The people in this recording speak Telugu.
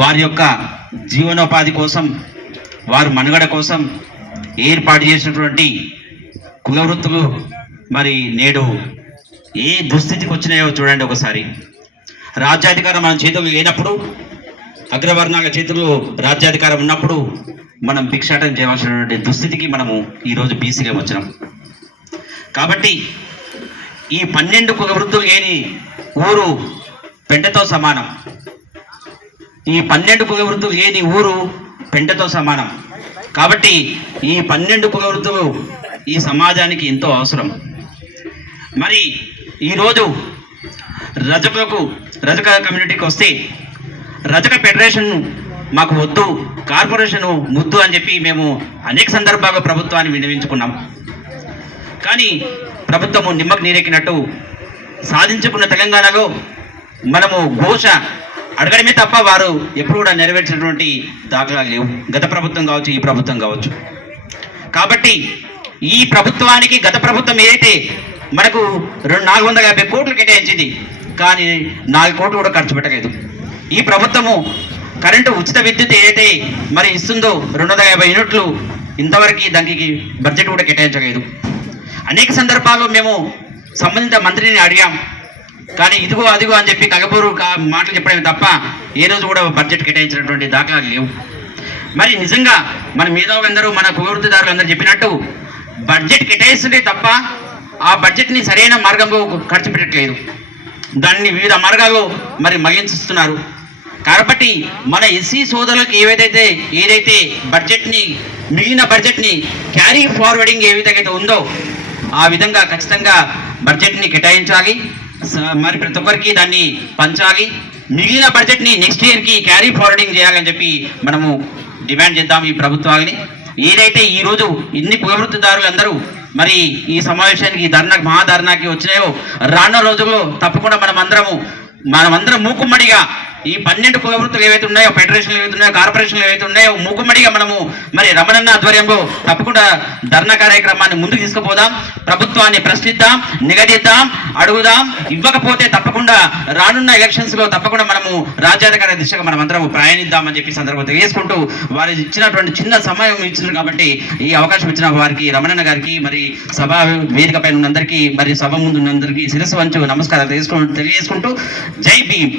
వారి యొక్క జీవనోపాధి కోసం, వారు మనుగడ కోసం ఏర్పాటు చేసినటువంటి కుల వృత్తులు మరి నేడు ఏ దుస్థితికి వచ్చినాయో చూడండి ఒకసారి. రాజ్యాధికారం మన చేతులు లేనప్పుడు, అగ్రవర్ణాల చేతుల్లో రాజ్యాధికారం ఉన్నప్పుడు మనం భిక్షాటన చేయవలసినటువంటి దుస్థితికి మనము ఈరోజు బీసీగా వచ్చినాం. కాబట్టి ఈ 12 కుల వృత్తులు లేని ఊరు పెంటతో సమానం. ఈ 12 కుల వృత్తులు లేని ఊరు పెంటతో సమానం. కాబట్టి ఈ 12 కుల వృత్తులు ఈ సమాజానికి ఎంతో అవసరం. మరి ఈరోజు రజక కమ్యూనిటీకి వస్తే రజక ఫెడరేషన్ మాకు వద్దు, కార్పొరేషను ముద్దు అని చెప్పి మేము అనేక సందర్భాల్లో ప్రభుత్వాన్ని విన్నవించుకున్నాం. కానీ ప్రభుత్వము నిమ్మకు నీరెక్కినట్టు సాధించుకున్న తెలంగాణలో మనము ఘోష అడగడమే తప్ప వారు ఎప్పుడు కూడా నెరవేర్చినటువంటి దాఖలాలు లేవు. గత ప్రభుత్వం కావచ్చు, ఈ ప్రభుత్వం కావచ్చు. కాబట్టి ఈ ప్రభుత్వానికి గత ప్రభుత్వం ఏదైతే మనకు 450 కోట్లు కేటాయించింది, కానీ 4 కోట్లు కూడా ఖర్చు పెట్టలేదు. ఈ ప్రభుత్వము కరెంటు ఉచిత విద్యుత్ ఏదైతే మరి ఇస్తుందో 250 యూనిట్లు ఇంతవరకు దానికి బడ్జెట్ కూడా కేటాయించలేదు. అనేక సందర్భాల్లో మేము సంబంధిత మంత్రిని అడిగాం, కానీ ఇదిగో అదిగో అని చెప్పి కగబూరు మాటలు చెప్పడమే తప్ప ఏ రోజు కూడా బడ్జెట్ కేటాయించినటువంటి దాఖలాలు లేవు. మరి నిజంగా మన మేధావులందరూ, మన కులవృత్తిదారులు అందరూ చెప్పినట్టు బడ్జెట్ కేటాయిస్తుంటే తప్ప ఆ బడ్జెట్ని సరైన మార్గంలో ఖర్చు పెట్టట్లేదు. దాన్ని వివిధ మార్గాల్లో మరి మళ్లిస్తున్నారు. కాబట్టి మన ఎస్సీ సోదరులకు ఏదైతే బడ్జెట్ని, మిగిలిన బడ్జెట్ని క్యారీ ఫార్వర్డింగ్ ఏ విధంగా అయితే ఉందో ఆ విధంగా ఖచ్చితంగా బడ్జెట్ని కేటాయించాలి. మరి ప్రతి ఒక్కరికి దాన్ని పంచాలి. మిగిలిన బడ్జెట్ని నెక్స్ట్ ఇయర్కి క్యారీ ఫార్వర్డింగ్ చేయాలని చెప్పి మనము డిమాండ్ చేద్దాం ఈ ప్రభుత్వాన్ని. ఏదైతే ఈరోజు ఇన్ని కులవృత్తిదారులు అందరూ మరి ఈ సమావేశానికి, మహాధర్నాకి వచ్చినాయో, రానున్న రోజుల్లో తప్పకుండా మనమందరం మూకుమ్మడిగా ఈ 12 కుల వృత్తులు ఏవైతే ఉన్నాయో, ఫెడరేషన్లు ఏవైతే ఉన్నాయో, కార్పొరేషన్లు ఏవైతే ఉన్నాయో, మూకుమ్మడిగా మనము మరి రమణన్న ఆధ్వర్యంలో తప్పకుండా ధర్నా కార్యక్రమాన్ని ముందుకు తీసుకుపోదాం. ప్రభుత్వాన్ని ప్రశ్నిద్దాం, నిగదిద్దాం, అడుగుదాం. ఇవ్వకపోతే తప్పకుండా రానున్న ఎలక్షన్స్లో తప్పకుండా మనము రాజ్యాధికార దిశగా మనమందరం ప్రయాణిద్దామని చెప్పి సందర్భంగా తెలియజేసుకుంటూ, వారు ఇచ్చినటువంటి చిన్న సమయం ఇచ్చినారు కాబట్టి ఈ అవకాశం ఇచ్చిన వారికి, రమణన్న గారికి, మరి సభా వేదిక పైన ఉన్నందరికీ, మరి సభ ముందు ఉన్నందరికీ శిరస్సు వంచు నమస్కారాలు తెలియజేసుకుంటూ జై భీమ్.